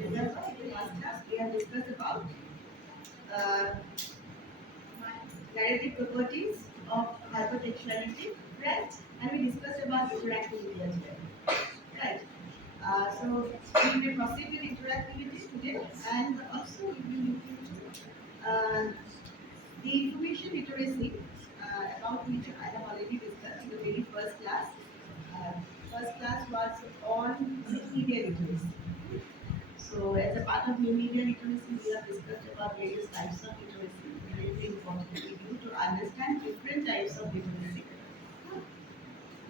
Remember, in the last class we have discussed about uh, narrative properties of hypertextuality, right? And we discussed about interactivity as well, right? So we will proceed with interactivity today, and also we will look into the information literacy, about which I have already discussed in the very first class. Uh, First class was on media literacy. So, as a part of new media literacy, we have discussed about various types of literacy. Very, very important for you to understand different types of literacy.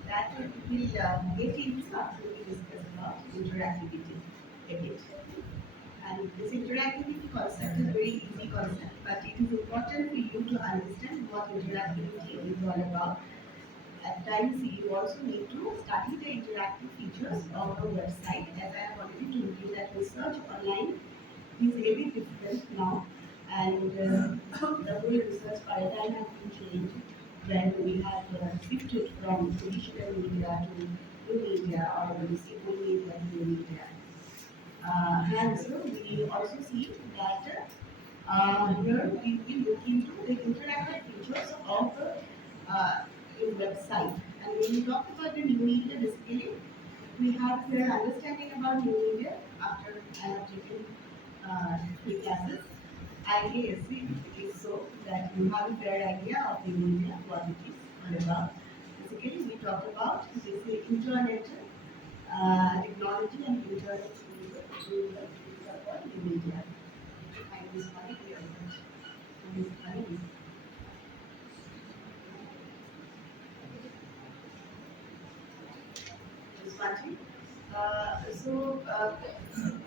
That we will get into after we discuss about interactivity a bit. And this interactivity concept is very easy concept, but it is important for you to understand what interactivity is all about. At times, you also need to study the interactive features of a website. As I have already told you, that research online is very difficult now, and the whole research paradigm has been changed when we have shifted from traditional media to new media, or we say old media to new media. And so we also see that here we will look into the interactive features of a website. And when we talk about the new media, basically we have here understanding about new media after I have taken three classes. I guess it is so that you have a fair idea of the media, what it is all about. Basically, we talk about this internet technology and internet called the media. Time is money, we are time is money. Is watching.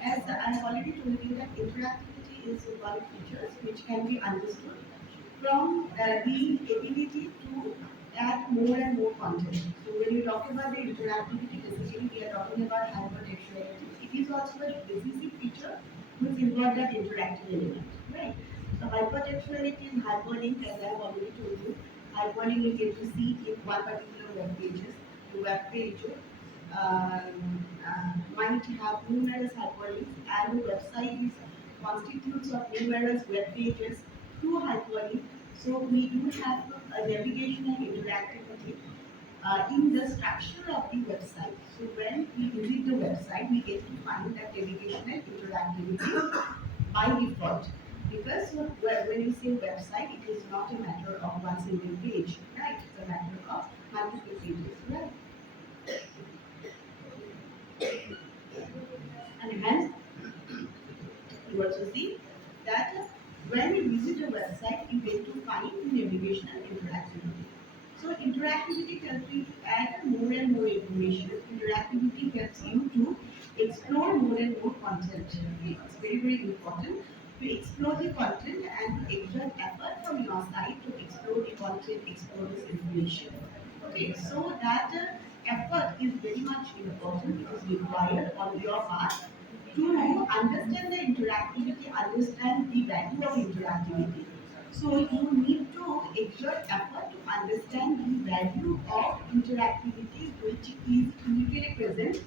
As I have already told you that interactivity is one feature which can be understood from the ability to add more and more content. So when you talk about the interactivity, basically we are talking about hypertextuality. It is also a decisive feature which involves that interactive element, right? So hypertextuality and hyperlink, as I have already told you, hyperlink you get to see in one particular web page might have numerous hyperlinks, and the website is constitutes of numerous web pages through hyperlink. So we do have a navigational interactivity in the structure of the website. So when we visit the website, we get to find that navigational interactivity by default. Because when you say website, it is not a matter of one single page, right? It's a matter of multiple pages, right? And hence, you also see that when you visit a website, you get to find navigational interactivity. So interactivity helps you to add more and more information. Interactivity helps you to explore more and more content. Okay, it's very, very important to explore the content and to exert effort from your side to explore the content, explore this information. Okay, so that effort is very much important. It is required on your part to understand the interactivity, understand the value of interactivity. So you need to exert effort to understand the value of interactivity which is usually present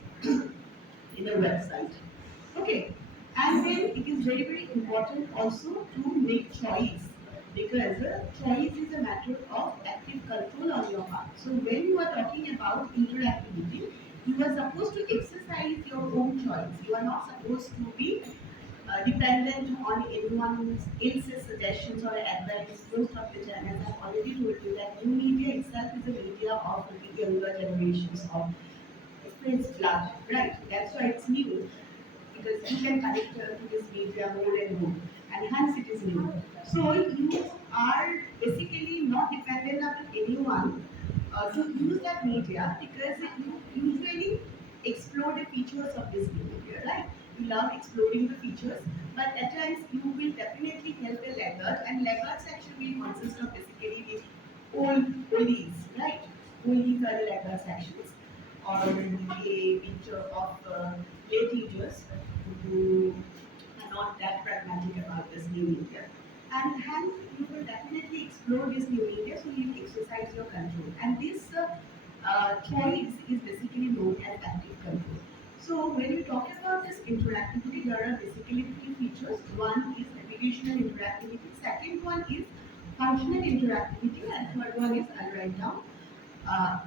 in a website. Okay. And then it is very, very important also to make choice, because choice is a matter of active control on your part. So when you are talking about interactivity, you are supposed to exercise your own choice. You are not supposed to be dependent on anyone else's suggestions or advice. Most of the time, as I've already told you, that new media itself is a media of the younger generations of Prince blood, right? That's why it's new, because you can connect to this media more and more, and hence it is new. So you are basically not dependent on anyone to use that media, because you usually explore the features of this new media, right? You love exploring the features, but at times you will definitely help a laggard, and laggard section will consist of basically the oldies, right? Oldies are the laggard sections, or a picture of lay teachers who are not that pragmatic about this new media. and hence you will definitely explore this new media, so you will exercise your control. And this choice is basically known as active control. So when you talk about this interactivity, there are basically three features. One is navigational interactivity, second one is functional interactivity, and third one is, I'll write down,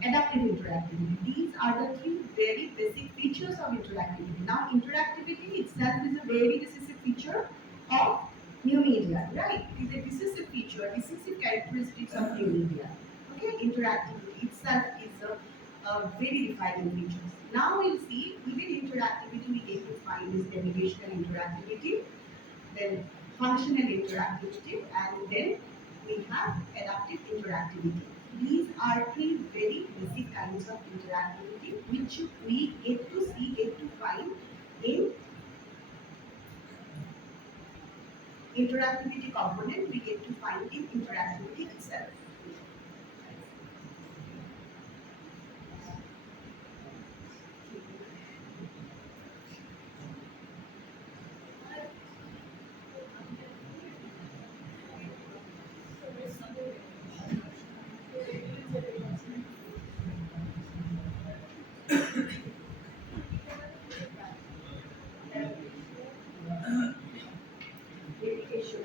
adaptive interactivity. These are the three very basic features of interactivity. Now, interactivity itself is a very decisive feature of new media, right? This is a feature, this is the characteristics of new media. Okay, interactivity itself is a very defining feature. Now we'll see within interactivity we get to find this navigational interactivity, then functional interactivity, and then we have adaptive interactivity. These are three very basic kinds of interactivity which we get to see, get to find in interactivity component, we get to find in interactivity itself. Navigation.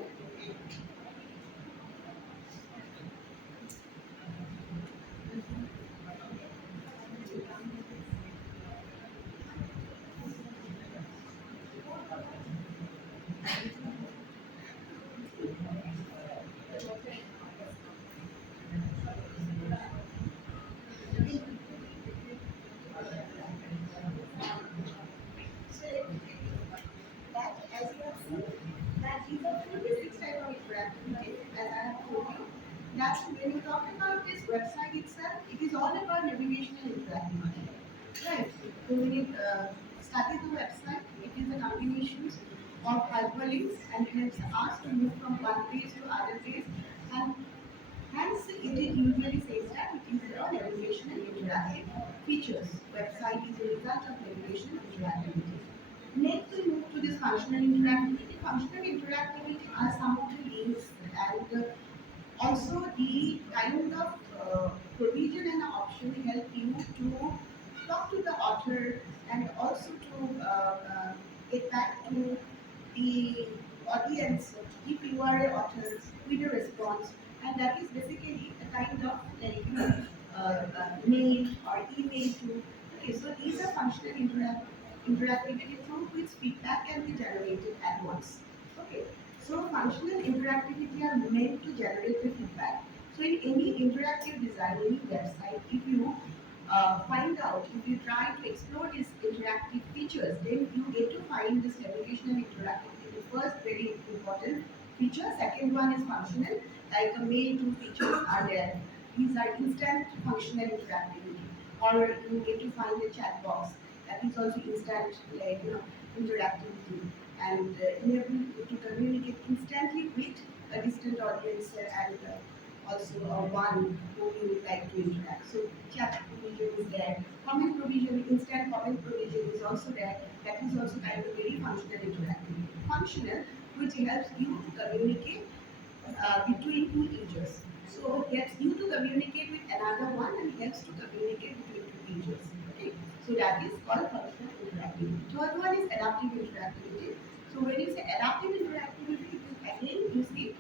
So that, as you have seen, that is a full basic type of interactivity, as I have told you. That when you talk about this website itself, it is all about navigational interactivity. Right. So when you started the website, it is a combination of hyperlinks and helps us to move from one page to other page, and hence it usually says that it is a navigational interactive features. Website is a result of navigational interactivity. Next, we move to this functional interactivity. Functional interactivity are some of the links and also the kind of provision and option help you to talk to the author and also to get back to the audience if you are an author with a response, and that is basically a kind of like mail or email to. Okay, so these are functional interactivity through which feedback can be generated at once. Okay, so functional interactivity are meant to generate the feedback. So in any interactive design, any website, if you find out, if you try to explore these interactive features, then you get to find this navigational interactivity. The first very important feature, second one is functional, like a mail to features are there. These are instant functional interactivity. Or you get to find a chat box that is also instant, like interactivity, and enable you to communicate instantly with a distant audience and also one who you would like to interact. So chat provision is there, comment provision, instant comment provision is also there. That is also kind of very functional interactivity. Functional, which helps you to communicate between two users. So it helps you to communicate with another one and helps to communicate between two users. Okay. So that is called functional interactivity. Third one is adaptive interactivity. So when you say adaptive interactivity, it is again you see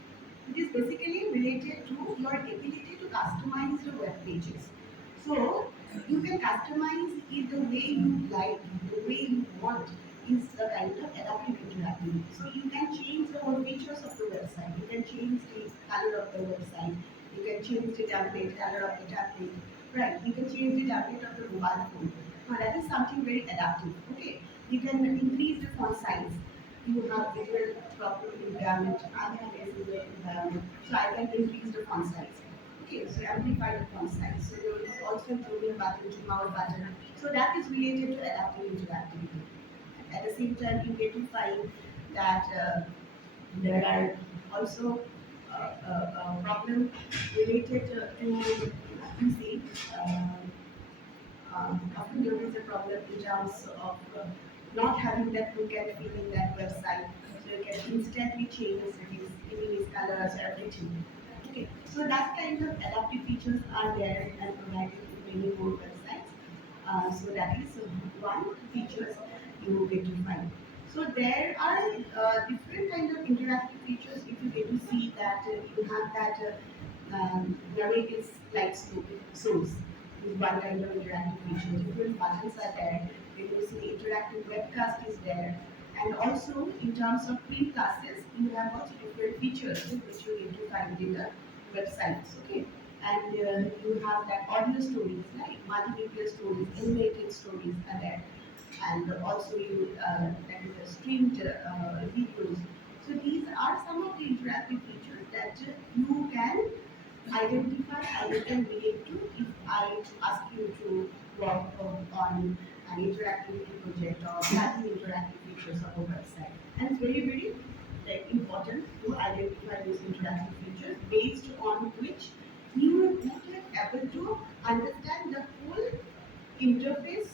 it is basically related to your ability to customize the web pages. So you can customize it the way you like, the way you want is the kind of adaptive interactivity. So you can change the whole features of the website. You can change the color of the website. You can change the template, color of the template. Right. You can change the template of the mobile phone. Now that is something very adaptive. Okay. You can increase the font size. You have visual problem impairment, I have visual impairment, so I can increase the font size. Okay, so amplify the font size. So there is also improving button, zoom out button. So that is related to adaptive interactivity. At the same time, you get to find that there are also problems related to you see. Often there is a problem in terms of not having that look and feel in that website. So you can instantly change his giving his colors, everything. Okay, so that kind of adaptive features are there and provided in many more websites. So that is one features you get to find. So there are different kind of interactive features. If you get to see that you have that narrative source is one kind of interactive feature. Different buttons are there. Then you see interactive webcast is there. And also in terms of free classes, you have also different features which you need to find in the websites. Okay. And you have that audio stories, like multimedia stories, animated stories are there, and also you that is a streamed videos. So these are some of the interactive features that you can identify and you can relate to if I ask you to work on an interactivity project or study interactive features of a website. And it's very, very like, important to identify those interactive features based on which you would be able to understand the whole interface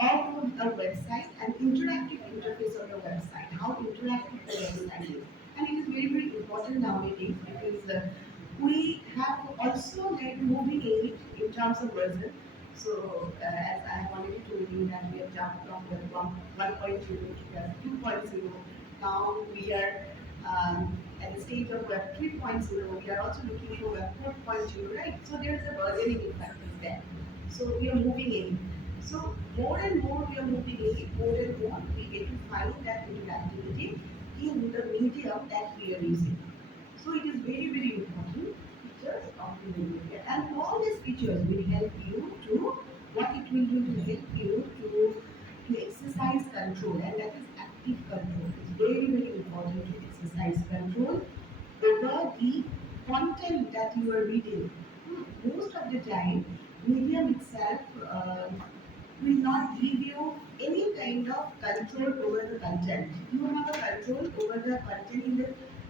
of a website and interactive interface of a website, how interactive the website is. And it is very, very important nowadays because we have also like moving aid in terms of version. So as I have already told you that we have jumped from web 1.0 to web 2.0. Now we are at the stage of web 3.0. We are also looking for web 4.0, right? So there is a versioning effect is there. So we are moving in. So more and more we are moving in, more and more we get to find that interactivity in the medium that we are using. So it is very, very important features of the media. And all these features will help you to, what it will do to help you to exercise control, and that is active control. It's very, very important to exercise control over the content that you are reading. Most of the time, medium itself will not give you any kind of control over the content. You have a control over the content in the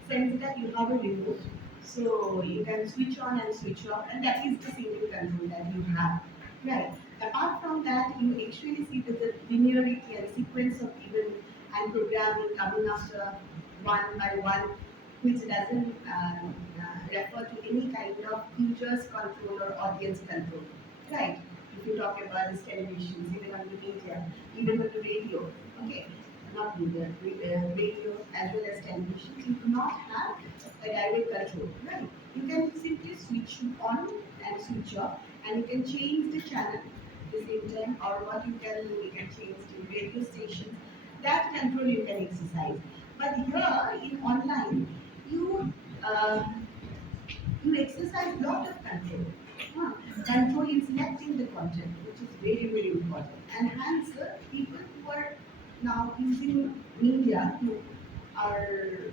sense that you have a remote. So you can switch on and switch off, and that is the single control that you have. Right. Apart from that, you actually see that the linearity and sequence of event and programming coming after one by one, which doesn't refer to any kind of users control or audience control. Right. If you talk about this television, even on the media, even with the radio, okay, not media, radio as well as television, you do not have a direct control, right? You can simply switch on and switch off, and you can change the channel at the same time, or what you can change the radio station. That control you can exercise. But here in online, you uh, you exercise lot of control. Huh. Control in selecting the content, which is very, very important. And hence, people who are now using media who are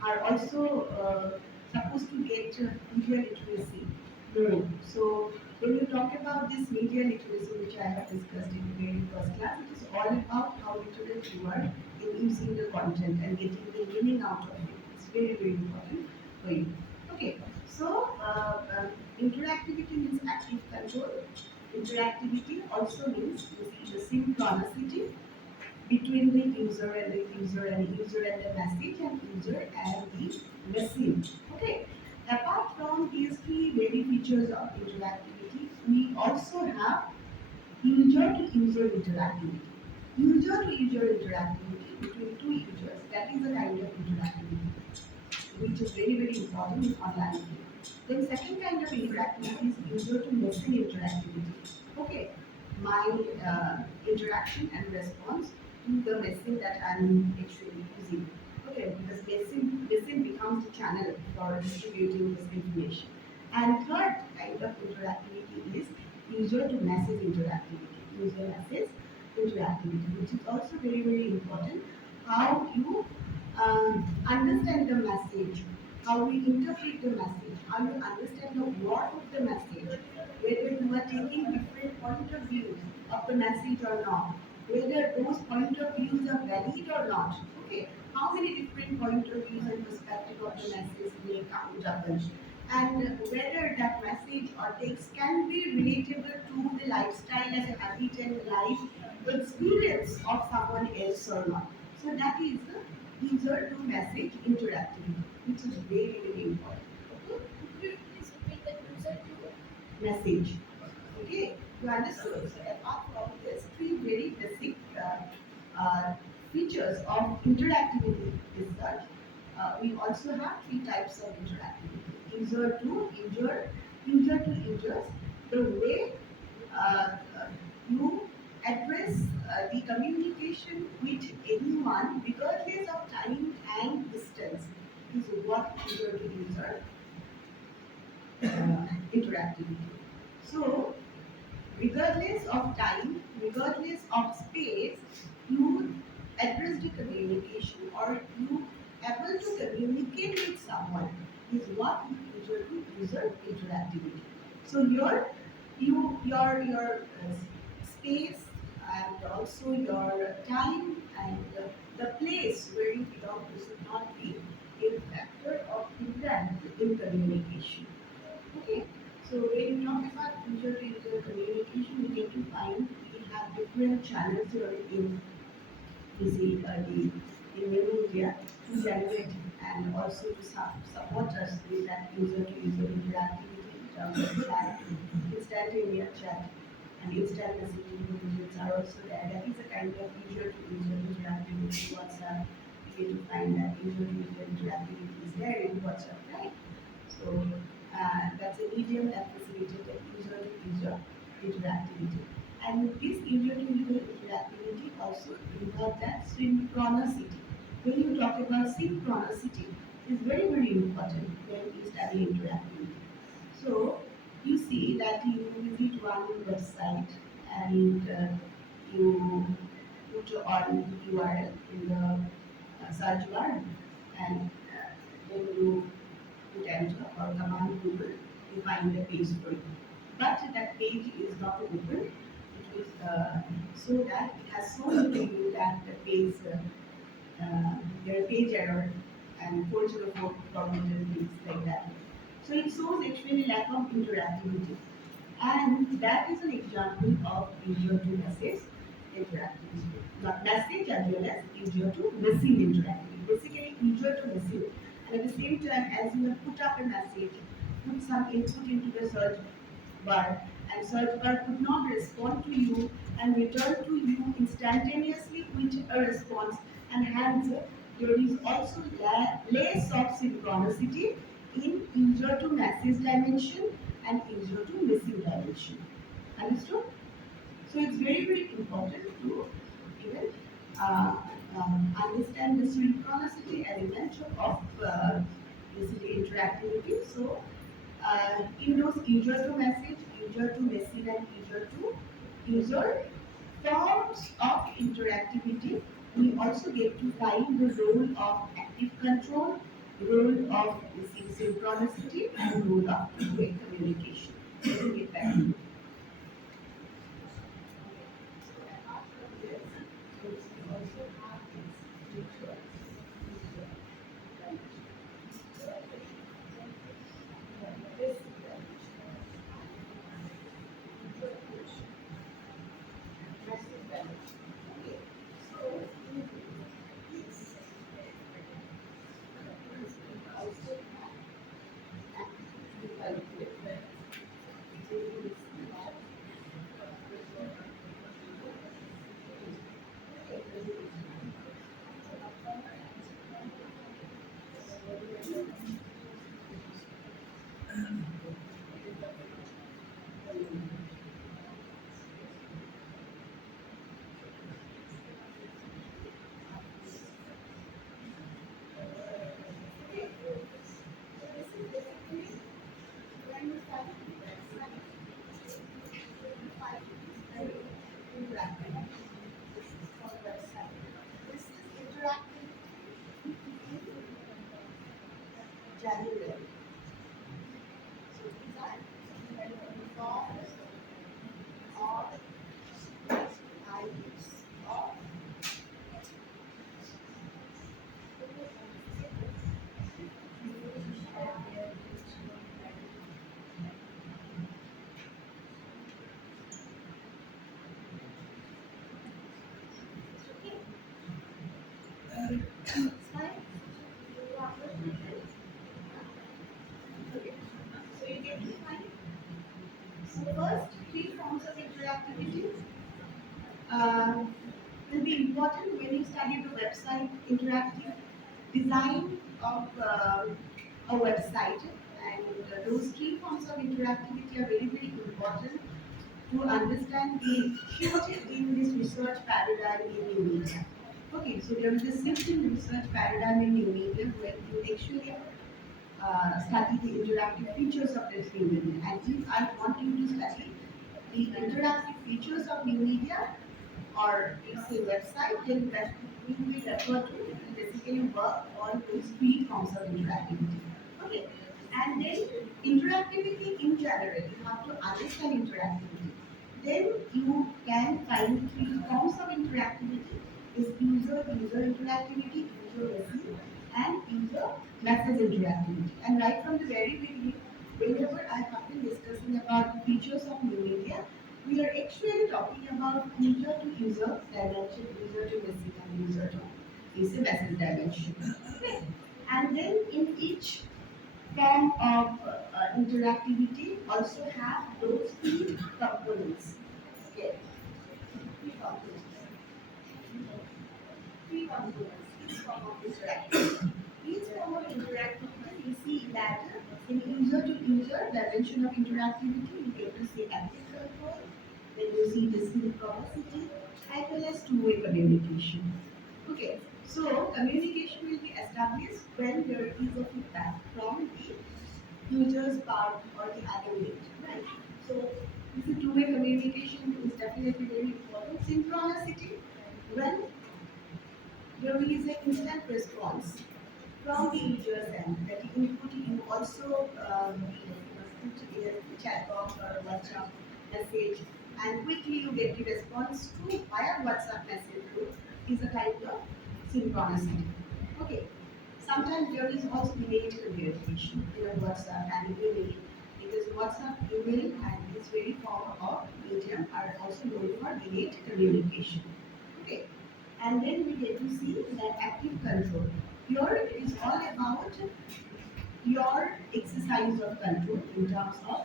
are also supposed to get media literacy. So when you talk about this media literacy, which I have discussed in the very first class, it is all about how literate you are in using the content and getting the meaning out of it. It's very, very important for you. Okay, so interactivity means active control. Interactivity also means the synchronicity between the user and the user and user and the message and user and the message. Okay. Apart from these three very features of interactivity, we also have user to user interactivity. User to user interactivity between two users. That is a kind of interactivity which is very, very important in online game. Then second kind of interactivity is user to machine interactivity. Okay, my interaction and response to the message that I'm actually using. Okay, because message becomes the channel for distributing this information. And third kind of interactivity is user to message interactivity. User message interactivity, which is also very, very important. How you understand the message, how we interpret the message, how you understand the word of the message, whether you are taking different point of views of the message or not, whether those point of views are valid or not. Okay, how many different point of views and perspective of the message may come up, and whether that message or text can be relatable to the lifestyle and habit and life experience of someone else or not. So that is the user to message interactivity, which is very, very important. Okay? Could you please repeat that user to? Message. Okay, you understood. So apart from this, three very basic features of interactivity is that we also have three types of interactivity: user to user, user to users. The way uh, uh, you address the communication with anyone regardless of time and distance is what user to user interactivity. So regardless of time, regardless of space, you address the communication or you able to communicate with someone is what user to user interactivity. So your space and also your time and the place where you belong to should not be a factor of hindrance in communication. Okay, so when we talk about user-to-user communication, we get to find we have different channels here in the in media to generate and also to support us with that user-to-user interactivity in terms of chat, instantaneous chat, and instant messaging tools are also there. That is a kind of user-to-user interactivity. WhatsApp, we get to find that user-to-user interactivity is there in WhatsApp, right? So that's a medium that facilitated user-to-user interactivity. And this user-to-user interactivity also involves that synchronicity. When you talk about synchronicity, is very, very important when you study interactivity. So you see that you visit one website and you put on URL in the search bar and then you put enter or command Google to find the page for you. But that page is not open. It is so that it has shown to you that the page their page error and 404 formatted things like that. So it shows actually lack of interactivity. And that is an example of user to message interactivity. Not message as well as user to machine interactivity. Basically user to machine. And at the same time, as you have put up a message, put some input into the search bar, and search bar could not respond to you and return to you instantaneously with a response, and hence there is also less of synchronicity in user to message dimension and user to message dimension. Understood? So it's very, very important to even uh, understand the synchronicity element of basically interactivity. So in those user to message, user to message, and user to user forms of interactivity, we also get to find the role of active control, role of synchronicity, and role of two-way communication. Let me get back to you. January. So these are forms or IDs or important when you study the website interactive design of a website, and those three forms of interactivity are very important to understand the shift in this research paradigm in new media. Okay, so there is a shift in research paradigm in new media when you actually study the interactive features of this new media. And if I want you to study the interactive features of new media, or it's a website, then that we will refer to basically work on those three forms of interactivity. Okay. And then interactivity in general, you have to understand interactivity. Then you can find three forms of interactivity is user interactivity, user message, and user message interactivity. And right from the very beginning, whenever I have been discussing about the features of new media, we are actually talking about user to user dimension, user to message, and user to user message dimension. Okay. And then in each form of interactivity also have those three components. Okay. Three components. Three components. Each form of interactivity. Each form of interactivity, you see that in user to user dimension of interactivity, you get to see active control, then you see the synchronicity, as well as two-way communication. Okay, so communication will be established when there is a feedback from the user's part or the other way, right? So this is two-way communication is definitely very important. Synchronicity, when there is an instant response from the user's end, that input you also put in a chat box or a WhatsApp message, and quickly you get the response to via WhatsApp message group is a kind of synchronicity. Okay. Sometimes there is also delayed communication in a WhatsApp and email, because WhatsApp, email, and this very form of medium are also known for delayed communication. Okay. And then we get to see that active control. Here it is all about your exercise of control in terms of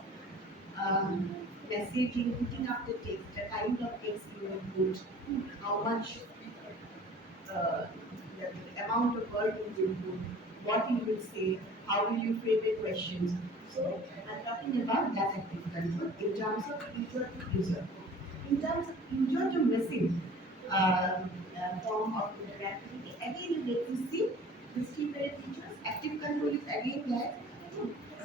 messaging, putting up the text, the kind of text you will put, how much the amount of word you will put, what you will say, how will you frame the questions. So I'm talking about that active control in terms of user to user. In terms of user to message form of interactivity, again you get to see these three parent features. Active control is again there.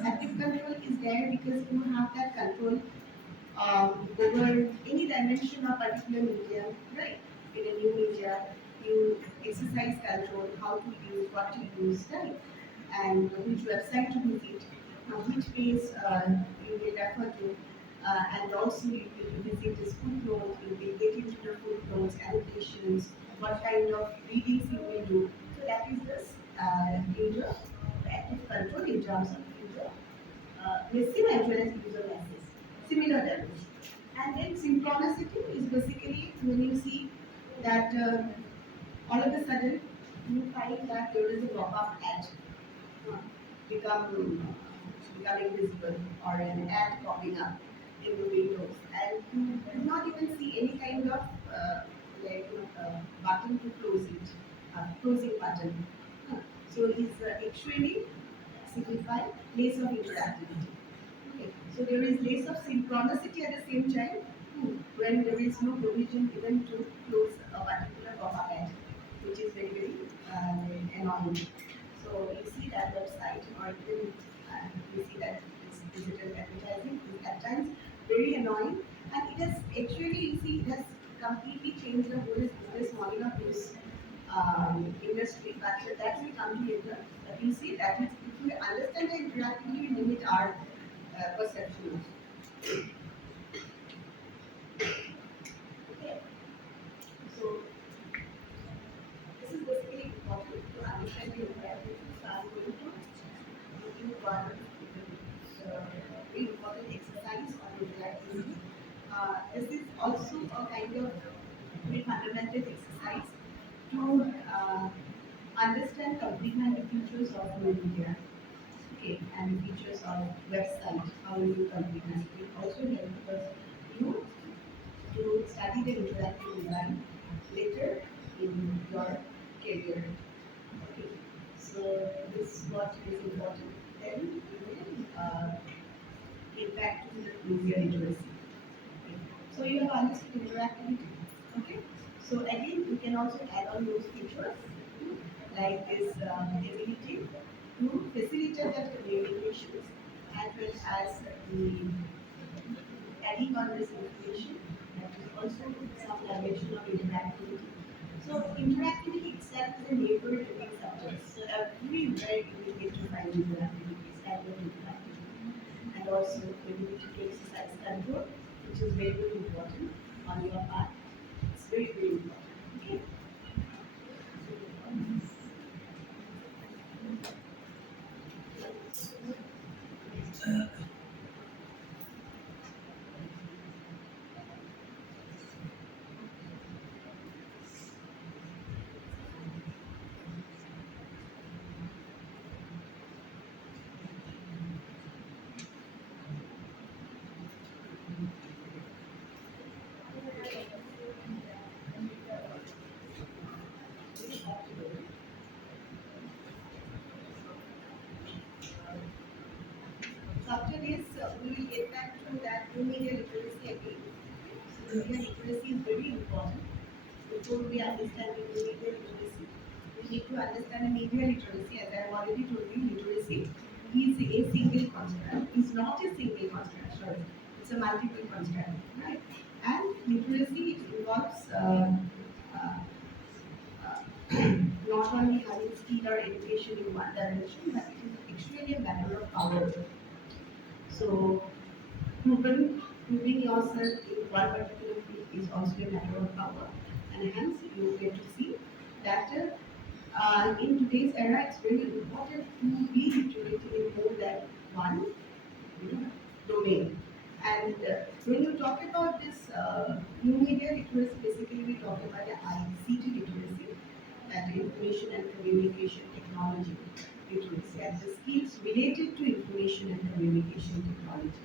Active control is there because you have that control over any dimension of particular medium, right? In a new media, you exercise control, how to use, what to use, right? And which website to visit, which page you will refer to, and also you will visit this footnote, you will get into the footnotes, annotations, what kind of readings you will do. So that is this user active control in terms of user missing as well as user message. Similar levels. And then synchronicity is basically when you see that all of a sudden you find that there is a pop-up ad uh, become becoming visible, or an ad popping up in the windows, and you do not even see any kind of button to close it, closing button. Uh, So it's actually signify less of interactivity. Okay. So there is less of synchronicity at the same time when there is no provision even to close a particular pop-up ad, which is very annoying. So you see that website, or even you see that this digital advertising is at times very annoying, and it has actually, you see, it has completely changed the whole business model of this industry. But that will come to later. But you see that is, if we understand the interactivity, we limit our perception. Okay. So this is basically important to understand the interactivity. So I'm going to give you one very important exercise on interactivity. This is also a kind of very fundamental exercise to understand, comprehend the features of media. Okay, and features of website, how you comprehend it. It also helps you to study the interactive design later in career. Okay, so this is what is important. Then we will get back to the media literacy. Okay. So you have understood interactivity. Okay. So again, you can also add on those features like this ability to facilitate that communications as well as the adding on this information that is also some dimension of interactivity. So interactivity itself is a neighbor living subject. So everywhere you will get to find interactivity, standard interactivity. And also ability to exercise control, which is very, very important on your part. It's very, very important. Okay. So after this, we will get back to that new media literacy again. So media literacy is very important. Before we understand the media literacy, we need to understand the media literacy. As I have already told you, literacy is a single construct. It's not a single construct, sorry. It's a multiple construct, right? And literacy it involves uh, not only having skill or education in one direction, but it is actually a matter of power. So proving yourself in one particular field is also a matter of power, and hence you get to see that in today's era it's very important to be literate in more than one domain. And when you talk about this new media literacy, basically we talk about the ICT literacy, that information and communication technology literacy, and the skills related to information and communication technology.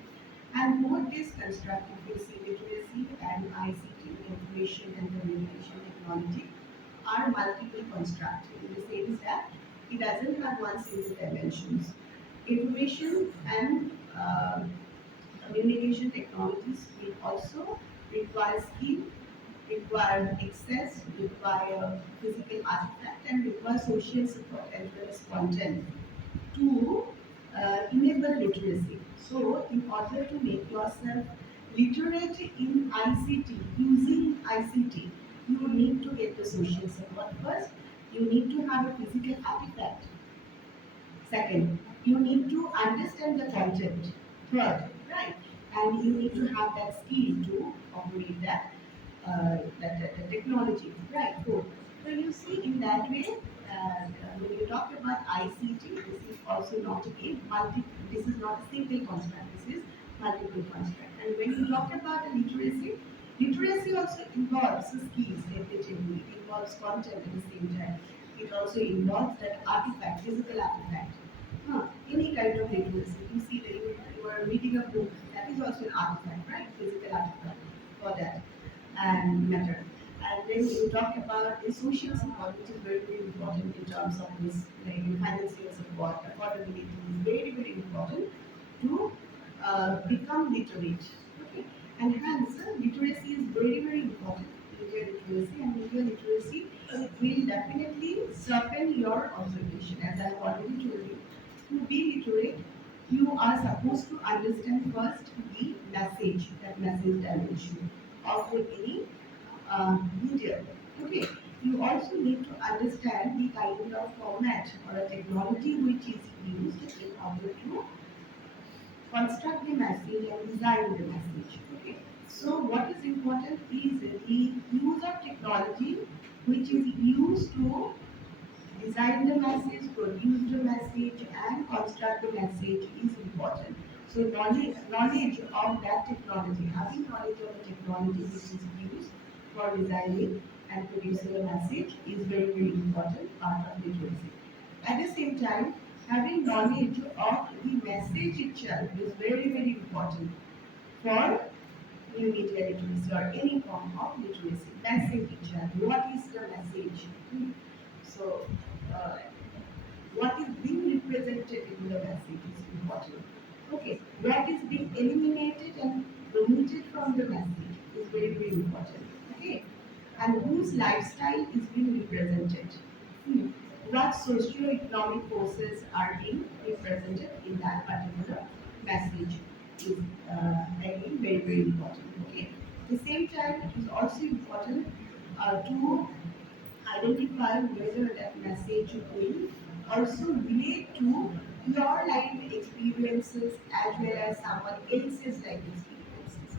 And both this constructive literacy and ICT, information and communication technology, are multiple constructs in the sense that it doesn't have one single dimensions. Information and communication technologies will also require skill, require access, require physical artifact, and require social support as well as content to enable literacy. So, in order to make yourself literate in ICT, using ICT, you need to get the social support first. You need to have a physical artifact. Second, you need to understand the content. Third, right? And you need to have that skill to operate that technology, right? Fourth. So you see in that way, when you talk about ICT, this is also not a this is not a single construct, this is multiple construct. And when you talk about the literacy also involves skills, repetitively. It involves content at the same time. It also involves that artifact, physical artifact. Any kind of literacy. You see that you are reading a book, that is also an artifact, right? Physical artifact for that and matter. And then you talk about the social support, which is very, very important in terms of this, like financial support, affordability is very, very important to become literate. Okay, and hence literacy is very, very important. Media literacy and media literacy will definitely sharpen your observation. As I have already told you, to be literate, you are supposed to understand first the message, that message dimension of any medium. Okay. You also need to understand the kind of format or a technology which is used in order to construct the message and design the message. Okay. So what is important is the use of technology which is used to design the message, produce the message, and construct the message is important. So knowledge of that technology, having knowledge of the technology which is used for designing and producing a message is very, very important part of literacy. At the same time, having knowledge of the message itself is very, very important for new media literacy or any form of literacy. Message itself. What is the message? So, uh, what is being represented in the message is important. Okay, what is being eliminated and omitted from the message is very, very important. Okay, and whose lifestyle is being represented. Hmm. What socio-economic forces are being represented in that particular message is again very, very important. Okay, at the same time, it is also important to identify whether that message will also relate to your life experiences as well as someone else's life experiences.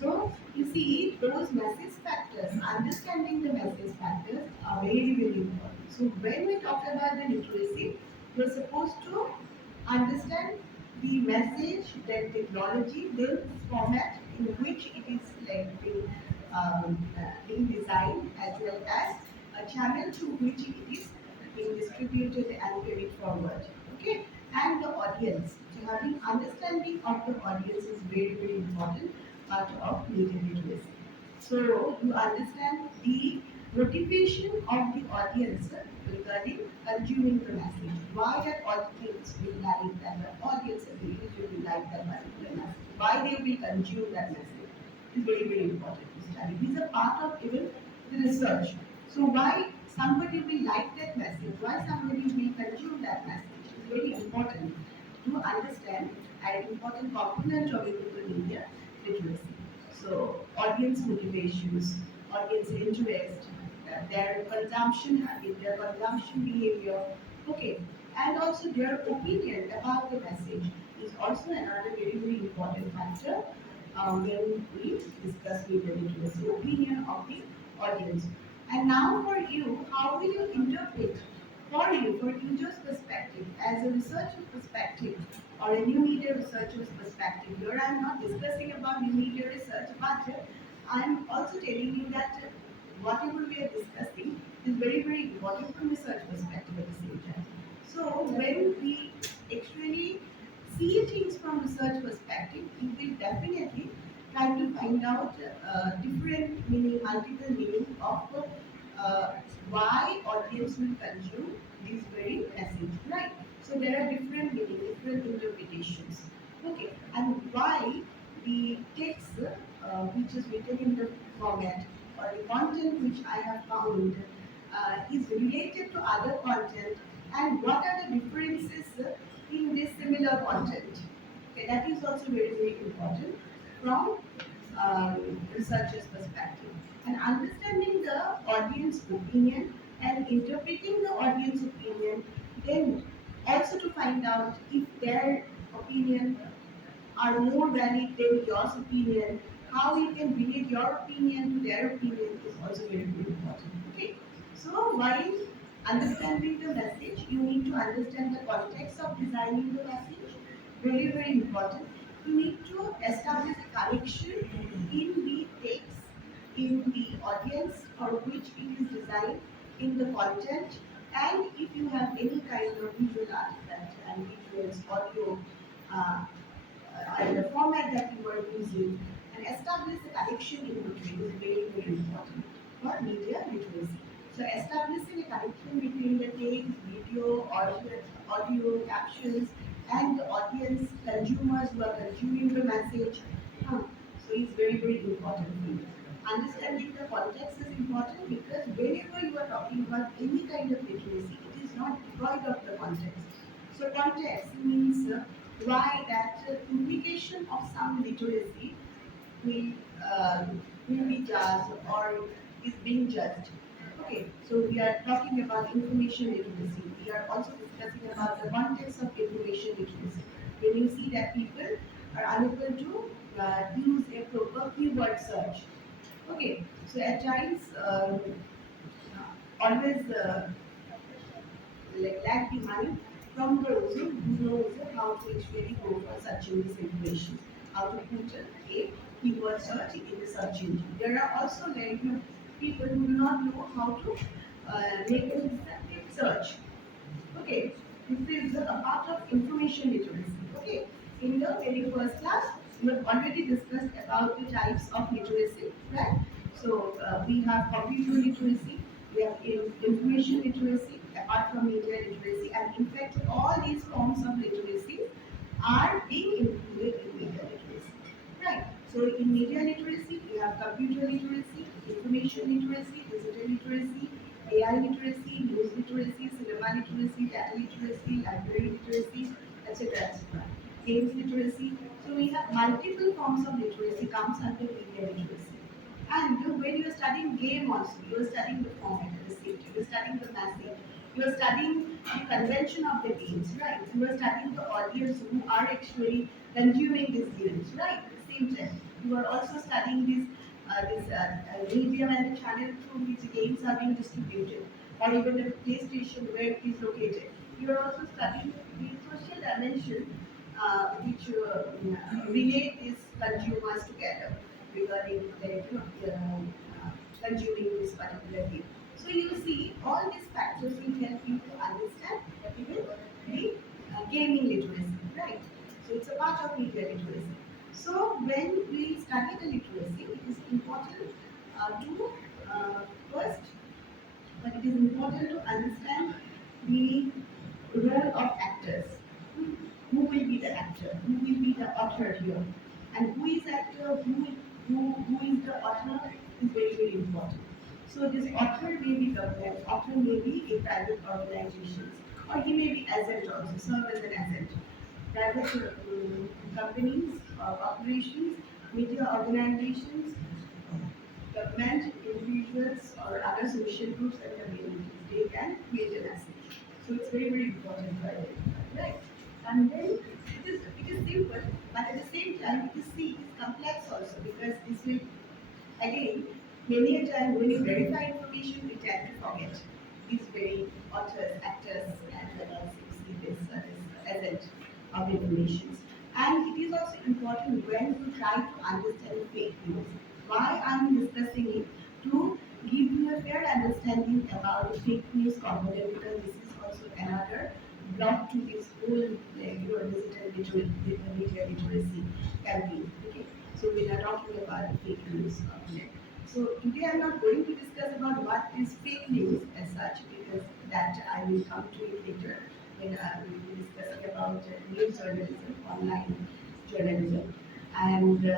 So you see, those message factors, understanding the message factors are very, very important. So when we talk about the literacy, we're supposed to understand the message, the technology, the format in which it is like being designed, as well as a channel through which it is being distributed and carried forward. Okay, and the audience. So having understanding of the audience is very, very important part of media literacy. So you understand the motivation of the audience regarding consuming the message. Why that audience will like that, the audience will usually like that particular message. Why they will consume that message is very, very important to study. These are part of even the research. So why somebody will like that message, why somebody will consume that message is very important to understand an important component of even the media literacy. So audience motivations, audience interest, their consumption habit, their consumption behavior, okay, and also their opinion about the message is also another very, very important factor when we discuss media literacy, opinion of the audience. And now for you, how will you interpret for you, for user's perspective, as a researcher perspective or a new media researcher's perspective? Here I'm not discussing about new media research, but I'm also telling you that whatever we are discussing is very, very important from research perspective at the same time. So when we actually see things from research perspective, you will definitely try to find out different meaning, multiple meaning of uh, why audience will consume this very message, right? So there are different meaning, different interpretations. Okay, and why the text which is written in the format or the content which I have found is related to other content, and what are the differences in this similar content. Okay, that is also very, very important from researcher's perspective. And understanding the audience opinion and interpreting the audience opinion, then also to find out if their opinion are more valid than your opinion, how you can relate your opinion to their opinion is also very, very important. Okay. So while understanding the message, you need to understand the context of designing the message. Very, very important. You need to establish a connection in the text, in the audience for which it is designed, in the content, and if you have any kind of visual artifact and visuals, audio, uh, and the format that you are using, and establish a connection in between is very, very important for media literacy. So establishing a connection between the text, video, audio captions, and the audience, consumers who are consuming the message. So it's very, very important for you. Understanding the context is important because whenever you are talking about any kind of literacy, it is not devoid of the context. So context means why that implication of some literacy will will be judged or is being judged. Okay, so we are talking about information literacy. We are also discussing about the context of information literacy. When you see that people are unable to use a proper keyword search. Okay, so at times always like lag behind from those who knows how to actually go for searching this information, how to put a keyword search in the search engine. There are also like people who do not know how to make an effective search. Okay, this is a part of information literacy. Okay, in the very first class, we have already discussed about the types of literacy, right? So we have computer literacy, We have information literacy apart from media literacy, and in fact, all these forms of literacy are being included in media literacy. Right. So in media literacy, we have computer literacy, information literacy, digital literacy, AI literacy, news literacy, cinema literacy, data literacy, library literacy, etc. etc. Games literacy. So we have multiple forms of literacy comes under media literacy. And when you are studying game also, you are studying the format, the safety, you are studying the message, you are studying the convention of the games, right? You are studying the audience who are actually consuming these games, right? At the same time, you are also studying this medium and the channel through which games are being distributed, or even the PlayStation where it is located. You are also studying the social dimension which relate these consumers together regarding consuming this particular game. So you see, all these factors will help you to understand even the gaming literacy, right? So it's a part of media literacy. So when we study the literacy, it is important to first, but it is important to understand the role of actors. Who will be the actor? Who will be the author here? And who is actor? Who is the author is very, very important. So this author may be government, author may be a private organizations, or he may be agent also, serve as an agent. Private companies, corporations, media organizations, government, individuals, or other social groups and communities. They can create a message. So it's very, very important to identify, right? And then it is simple, but at the same time, it is see, it's complex also because this will again many a time when you verify information, we tend to forget these very authors, actors, as well as you see this essence of information. And it is also important when you try to understand fake news. Why I'm discussing it to give you a fair understanding about the fake news component because this is also another block to this whole digital media literacy campaign. Okay, so we are talking about the fake news component. So today I'm not going to discuss about what is fake news as such because that I will come to it later when we will be discussing about news journalism, online journalism, and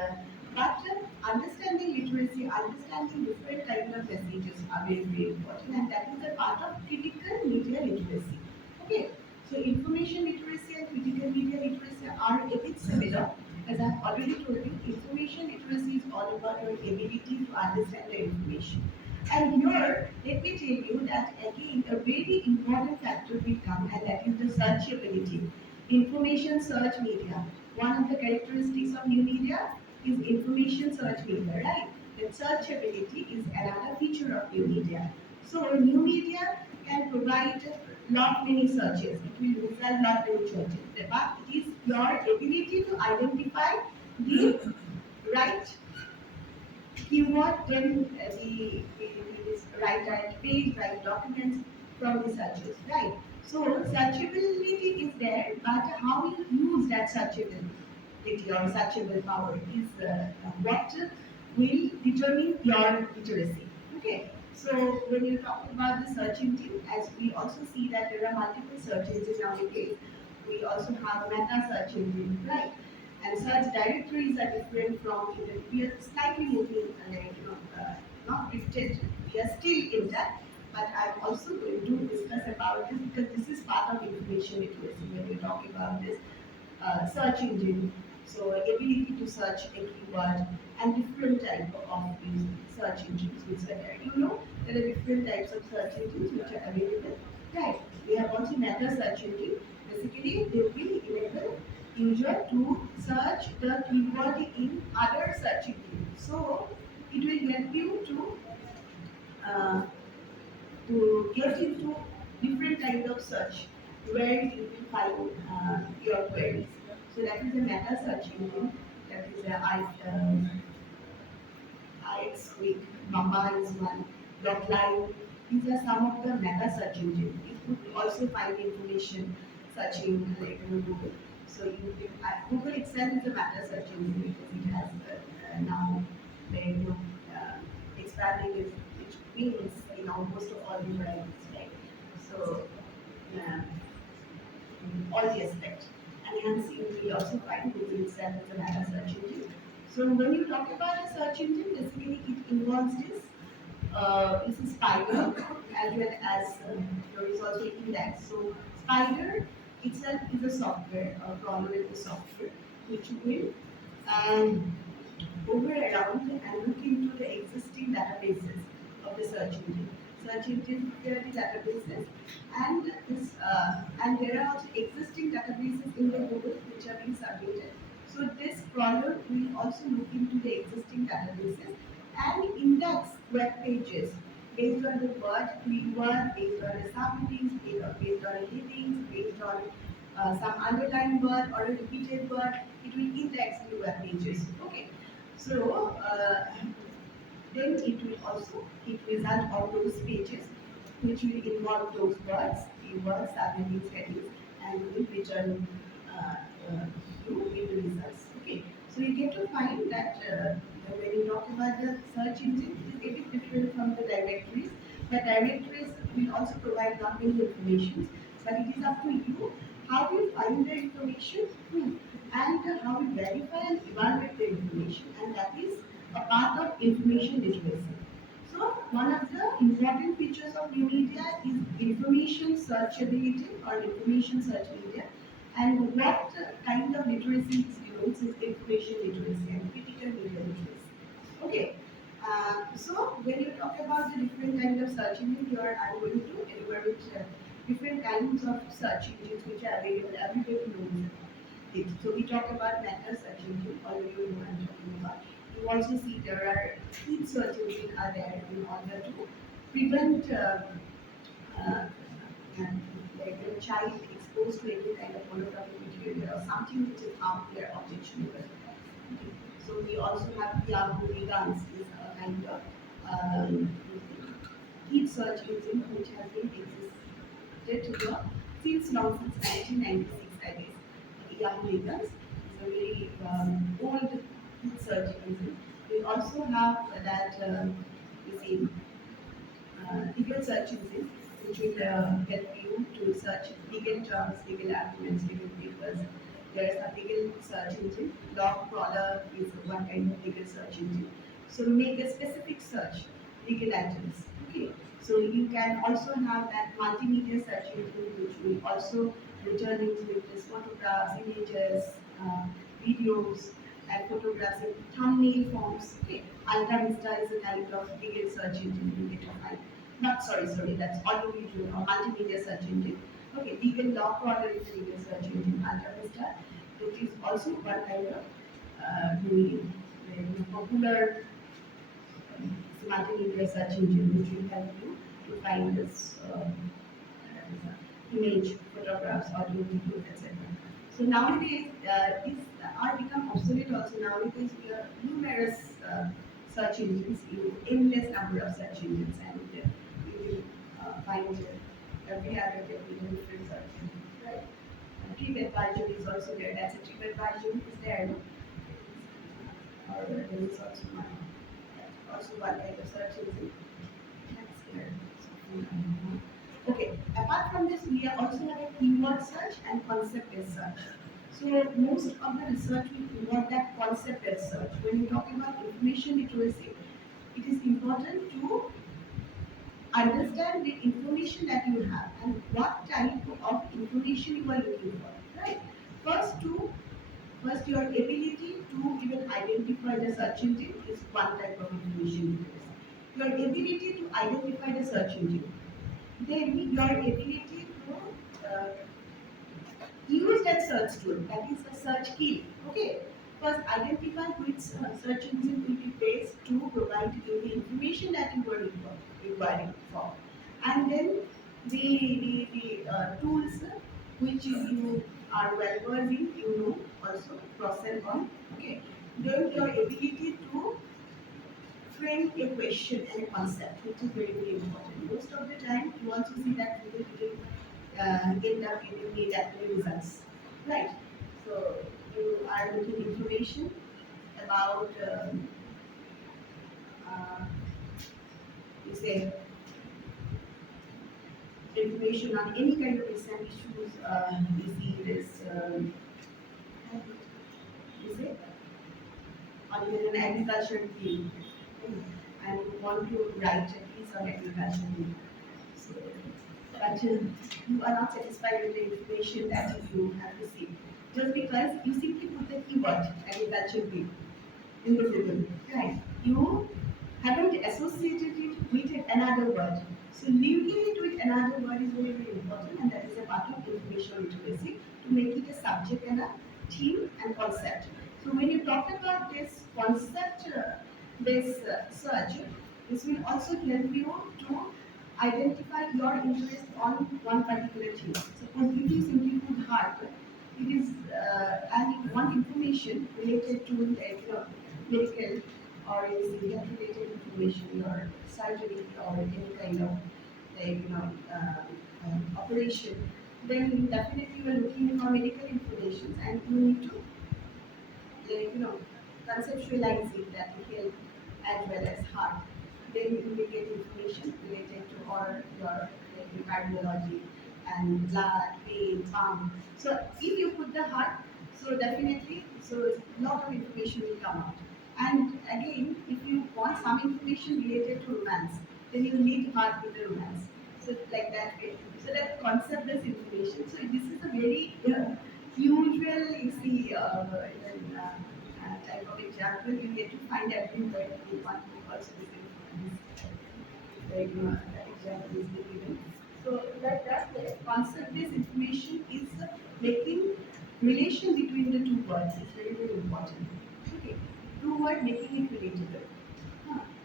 understanding literacy, understanding different kinds of messages are very very important, and that is a part of critical media literacy. Okay, so information literacy and critical media literacy are a bit similar. As I've already told you, information literacy is all about your ability to understand the information. And here, let me tell you that again, a very important factor will come, and that is the searchability. Information search media. One of the characteristics of new media is information search media, right? That searchability is another feature of new media. So new media can provide lot many searches. It will result lot many searches. But it is your ability to identify the right keyword, then the right page, right documents from the searches, right? So searchability is there, but how you use that searchability or searchable power is what will determine your literacy. Okay. So when you talk about the search engine, as we also see that there are multiple search engines nowadays, we also have a meta search engine, right? And search directories are different from Internet. We are slightly moving, not drifted. We are still in that, but I'm also going to discuss about this because this is part of information literacy when we talk about this search engine. So ability to search a keyword and different type of these search engines which are there. You know there are different types of search engines which are available. Right. We have also meta search engine. Basically, they will enable user to search the keyword in other search engines. So it will help you uh, to get into different kinds of search where you will find your queries. So that is a meta search engine. That is a IX Quick, Mamba is one, Dotline. These are some of the meta search engine. You could also find information searching like Google. So Google itself is a meta search engine because it has now, you know, expanding its wins in almost all the varieties, right? So, yeah, all the aspects. And hence you will also find Google itself as a data search engine. So when you talk about a search engine, basically it involves this is Spider as well as there is also Index. So Spider itself is a software, a crawler is a software which will um, over around and look into the existing databases of the search engine. Search engine there are the databases and and there are also existing databases in the Google which are being submitted. So this crawler will also look into the existing databases and index web pages based on the word keyword, based on the subheadings, based on headings, based on some underlined word or a repeated word. It will index the web pages. Okay. So then it will also it result of those pages which will involve those words, keywords, subheadings, headings, and will return you in the results. Okay, so you get to find that when you talk about the search engine, it is a bit different from the directories. The directories will also provide not many information, but it is up to you how you find the information and how you verify and evaluate the information, and that is a part of information literacy. So one of the important features of new media is information searchability or information search media. And what kind of literacy it denotes is information literacy and critical media literacy. Okay. So when you talk about the different kinds of search engines, here I'm going to enumerate different kinds of search engines which are available. Everybody knows it. So we talk about meta search engine, already you know what I'm talking about. You also see there are feed search engines are there in order to prevent uh, like a child exposed to any kind of pornographic material or something which is out there objectionable. Okay. So we also have Yahoo Vedans is a kind of feed search engine which has been existed here since long since 1996, I guess. Yahoo Vedans is a very old feed search engine. We also have that you see legal search engine, which will help you to search legal terms, legal arguments, legal papers. There is a legal search engine. Log crawler is one kind of legal search engine. So make a specific search, legal items. Okay. So you can also have that multimedia search engine, which will also return you with this photographs, images, videos, and photographs in thumbnail forms. Okay. Alta Vista is a kind of legal search engine you get to find. Not sorry, that's audiovisual or multimedia search engine. Okay, legal law crawler is a legal search engine. Alta Vista, which is also one kind of very popular multimedia search engine, which will help you to find this image, photographs, audio, videos, etc. So nowadays, these are become obsolete also. Nowadays, we have numerous search engines, endless number of search engines, and you will find every other day different search engine. Right? TripAdvisor is also there. That's a TripAdvisor is there, no? Or there is also one, also one kind of search engine. That's there. Okay, apart from this, we also have a keyword search and concept-based search. So most of the research will involve that concept-based search. When you talk about information literacy, it is important to understand the information that you have and what type of information you are looking for. Right? First, to first your ability to even identify the search engine is one type of information literacy. Your ability to identify the search engine, then your ability to use that search tool, that is a search key. Okay. First, identify which search engine will be best to provide you the information that you were requiring for. And then the tools which you are well versed in, you know also cross-sell on. Okay. Then your ability to frame a question and a concept, which is very, very important. Most of the time, you also see that people didn't end up giving me that many results. Right? So, you are looking information about uh, you say information on any kind of recent issues. You see this, you say, on even an agricultural field, and you want to write a piece on agricultural field. So, but you are not satisfied with the information that you have received just because you simply put the keyword agricultural field in the Google, right? You haven't associated it with another word. So linking it with another word is very, very important, and that is a part of information literacy to make it a subject and a theme and concept. So when you talk about this concept based search, this will also help you to identify your interest on one particular theme. Suppose if you simply put heart, it is and you want information related to medical or is health related information or surgery or any kind of operation, then definitely you are looking for medical information and you need to conceptualize it that will help as well as heart. Then you will get information related to all your cardiology and blood, pain, pump. So if you put the heart, so definitely, so lot of information will come out. And again, if you want some information related to romance, then you need heart with the romance. So like that way. So that concept-based information. So this is a very usual, you see, type of example. You get to find everywhere. You want to also this example is given. So that concept-based information is making relation between the two words is very, very important. Okay, two word making it relatable.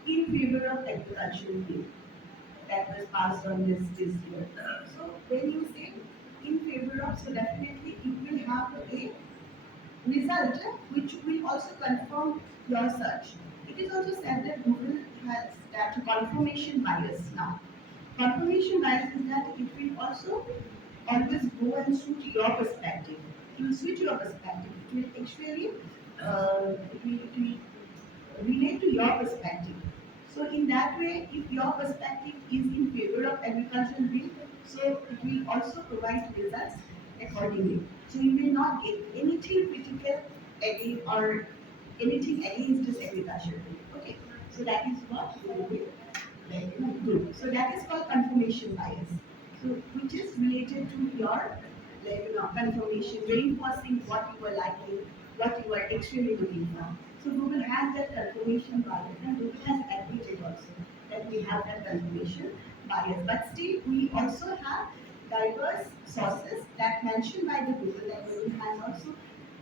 In favor of agricultural field that was passed on this year. So when you say in favor of, so definitely you will have a result which will also confirm your search. It is also said that Google has that confirmation bias now. Confirmation bias is that it will also always go and suit your perspective. It will suit your perspective. It will actually it will relate to your perspective. So in that way, if your perspective is in favor of agricultural bill, so it will also provide results accordingly. So you will not get anything critical or anything against this agricultural bill. Okay. So that is what you will do. So that is called confirmation bias. So which is related to your confirmation, reinforcing what you are liking, what you are actually looking for. So Google has that confirmation bias, and Google has admitted also that we have that confirmation bias. But still, we also have diverse sources that mentioned by the Google that Google has also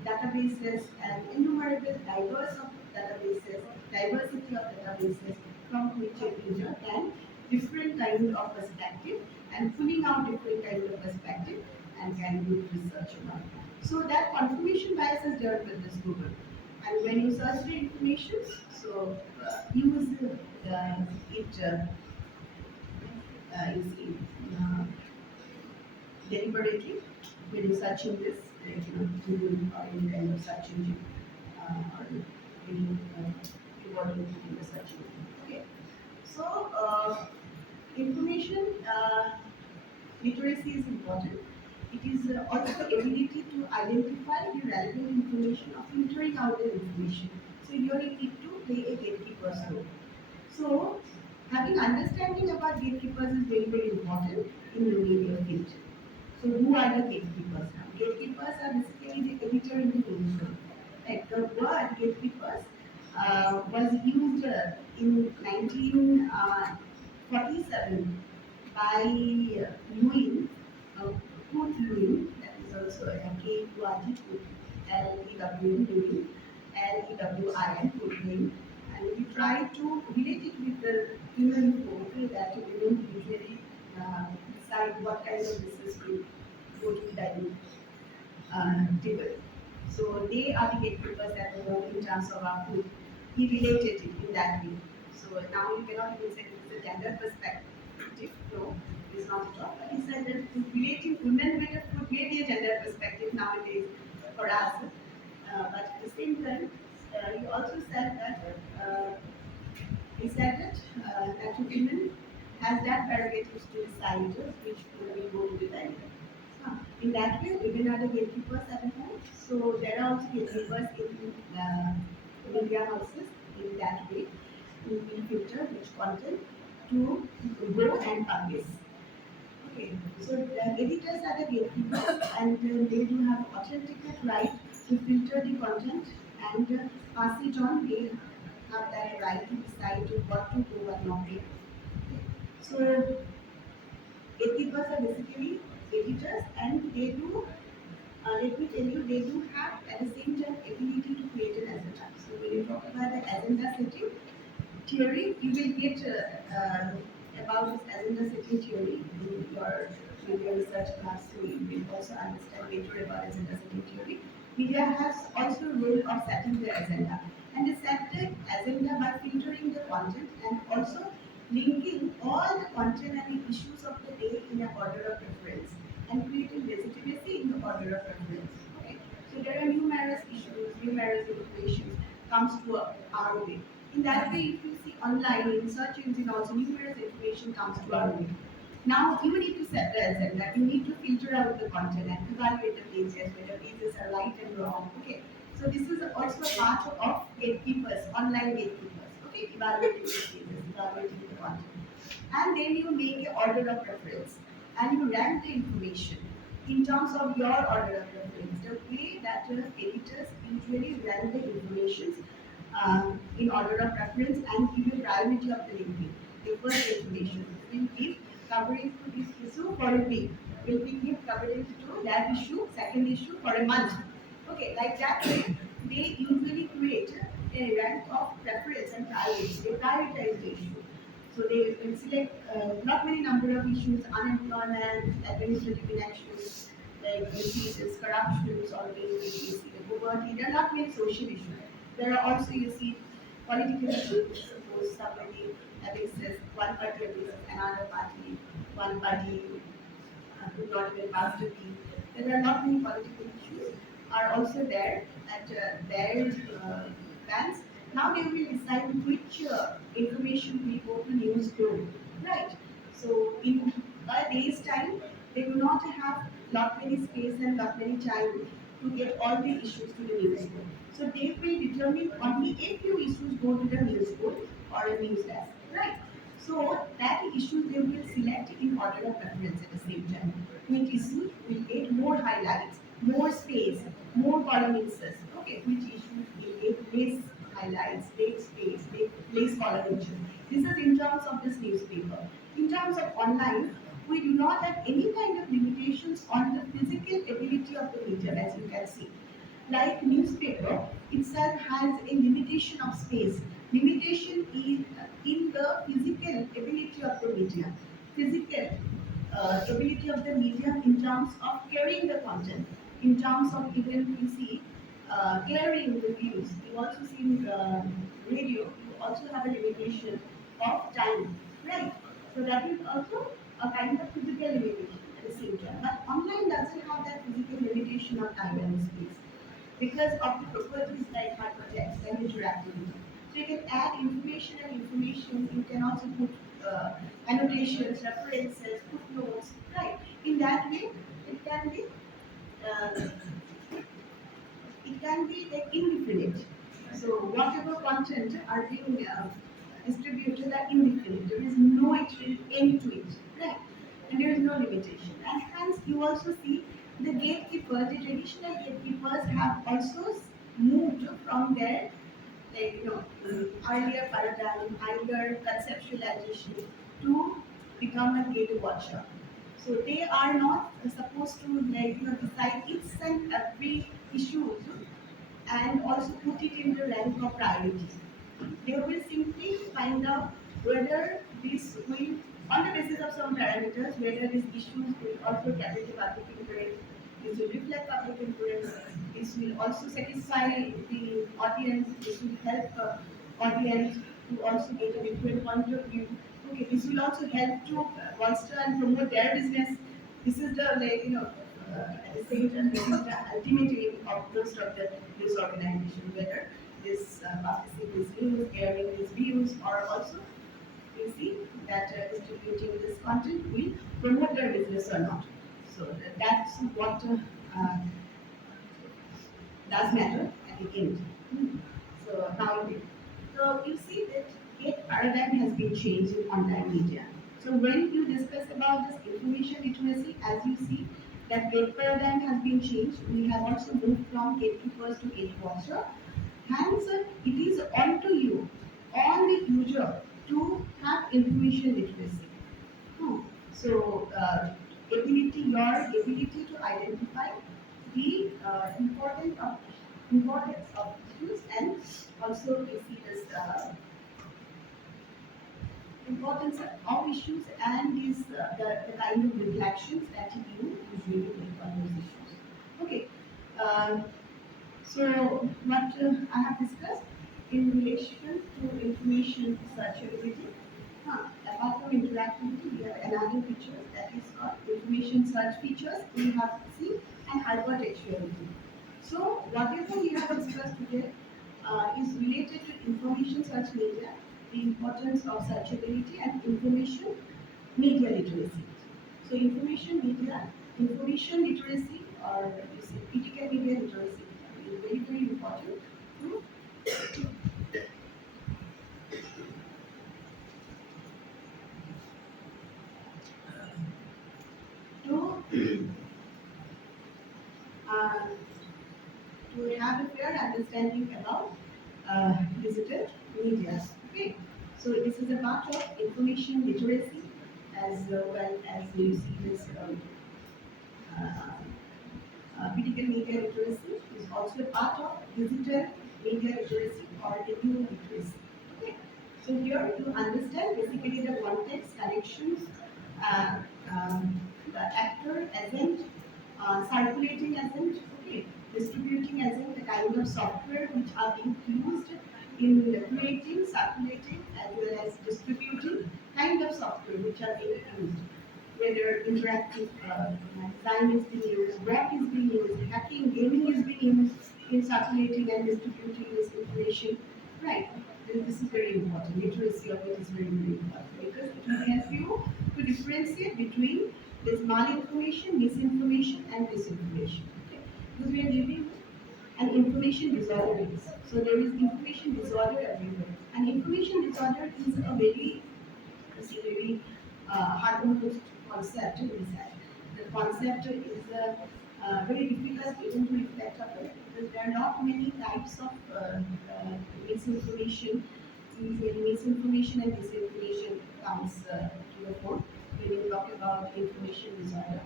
databases and innumerable diverse of databases, diversity of databases from which a user can different kind of perspective and pulling out different kind of perspective and can do research about it. So that confirmation bias is there with this Google. And when you search the information, so use it, you see, deliberately when you searching this, Google or any kind of search engine or any keyword in the search engine. Okay. So information literacy is important. It is also ability to identify the relevant information or filtering out the information. So here you need to play a gatekeeper's role. So having understanding about gatekeepers is very, very important in the media field. So who are the gatekeepers now? Gatekeepers are basically the editor in the newsroom. Like the word gatekeepers was used in 1947 by Lewin, Kurt Lewin, that is also a K-U-R-T, L-E-W-N, Lewin, L-E-W-I-N, Kurt Lewin. And we try to relate it with the human portal that women usually decide what kind of business will go to the dining table. So they are the gatekeepers at the moment in terms of our food. He related it in that way. So now you cannot even say it is a gender perspective. No, it is not at all. But he said that relating women with food may be a gender perspective nowadays for us. But at the same time, he also said that He said that women has that prerogatives to decide which will go to the dining. In that way, women are the gatekeepers at home. So there are also gatekeepers in media houses in that way to will filter which content to go and publish. Okay, so the editors are the gatekeepers and they do have authentic right to filter the content and pass it on. They have that right to decide what to do and not to do. Okay. So gatekeepers are basically editors and they do, let me tell you, they do have at the same time ability to create an agenda. So when you talk about the agenda setting, theory, you will get about this agenda setting theory in your media research class, so you will also understand better about agenda setting theory. Media has also a role of setting the agenda, and they set the agenda by filtering the content and also linking all the content and the issues of the day in an order of preference and creating legitimacy in the order of preference. Okay, so there are numerous issues, numerous information comes to our way. In that way, if you see online in search engine also numerous information comes to our way. Now you need to set the agenda. You need to filter out the content and evaluate the pages, whether pages are right and wrong. Okay. So this is also a part of gatekeepers, online gatekeepers. Okay, evaluating the pages, evaluating the content. And then you make an order of preference and you rank the information in terms of your order of preference. The way that editors usually rank the information in order of preference and give you priority of the linking. The first information will give coverage to this issue for a week. Will be give coverage to that issue, second issue for a month. Okay, like that way, they usually create a rank of preference and priority. They prioritize the issue. So they will select not many number of issues, unemployment, administrative inactions, like diseases, corruptions, always you see the poverty. There are not many social issues. There are also you see political issues. Suppose somebody abuses one party abuses another party, one party could not even pass the bill. There are not many political issues are also there at their plans. Now they will decide which information will go to news group, right? So in a day's time, they do not have lot many space and lot many time to get all the issues to the news group. So they will determine only a few issues go to the news group or a news desk, right? So that issue they will select in order of preference at the same time. Which issue will get more highlights, more space, more columns. Okay, which issue will get less highlights, less space, less columns. This is in terms of this newspaper. In terms of online, we do not have any kind of limitations on the physical ability of the media, as you can see. Like newspaper itself has a limitation of space. Limitation is in the physical ability of the media. Physical ability of the medium in terms of carrying the content, in terms of even you see carrying the views. You also see in radio, you also have a limitation of time, right? So that is also a kind of physical limitation at the same time. But online doesn't have that physical limitation of time and space because of the properties like hypertext and interactivity. So you can add information and information. You can also put annotations, references, footnotes, right? In that way, it can be uh, it can be like indefinite. So whatever content are being distributed are indefinite. There is no actual end to it, right? And there is no limitation. And hence you also see the gatekeepers, the traditional gatekeepers have also moved from their like earlier paradigm, earlier conceptualization to become a gate watcher. So they are not supposed to decide each and every issue and also put it in the rank of priority. They will simply find out whether this will, on the basis of some parameters, whether these issues will also carry the public interest, this will reflect public interest, this will also satisfy the audience, this will help audience to also get a different point of view. Okay, this will also help to bolster and promote their business. This is the at the same time, this is the ultimate aim of most of the news organization, whether this publishing this news, airing these views, or also you see that distributing this content will promote their business or not. So that's what does matter at the end. So now, so you see that yet paradigm has been changed in online media. So when you discuss about this information literacy, as you see that gate paradigm has been changed, we have also moved from gatekeepers to gate watcher. Hence, it is on to you, on the user, to have information literacy. Hmm. So, your ability to identify the importance of issues, and also you see this importance of issues and the kind of reflections that you usually make on those issues. Okay. Uh, so what I have discussed in relation to information searchability. Apart from interactivity, we have another feature that is called information search features. We have seen and hypertextuality. So whatever we have discussed today is related to information search media, the importance of searchability and information media literacy. So information literacy, or you say critical media literacy, is very very important to to uh, to have a fair understanding about digital media. Okay, so this is a part of information literacy as well as you see this uh, critical media literacy is also a part of digital media literacy or digital literacy. Okay, so here you understand basically the context, connections, uh, the actor, agent, circulating agent, okay, distributing agent, the kind of software which are being used in creating, circulating, as well as distributing kind of software which are being used, whether interactive design is being used, web is being used, hacking, gaming is being used in circulating and distributing this information. Right. This is very important. Literacy of it is very, very important because it will help you to differentiate between this malinformation, misinformation, and disinformation. Okay? Because we are living an information disorder is. So there is information disorder everywhere. And information disorder is a very it's a very harmonious concept inside. The concept is very difficult even to reflect upon because there are not many types of misinformation. Usually, misinformation and disinformation comes to the fore when you talk about information disorder.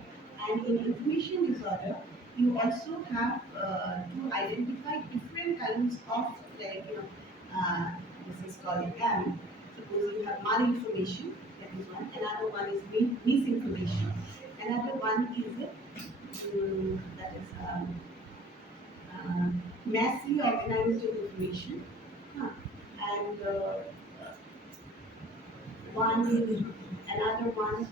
And in information disorder, you also have to identify different kinds of like this is called M. Suppose you have malinformation, that is one. Another one is misinformation. Another one is that is massively organized information. Huh. And one is another one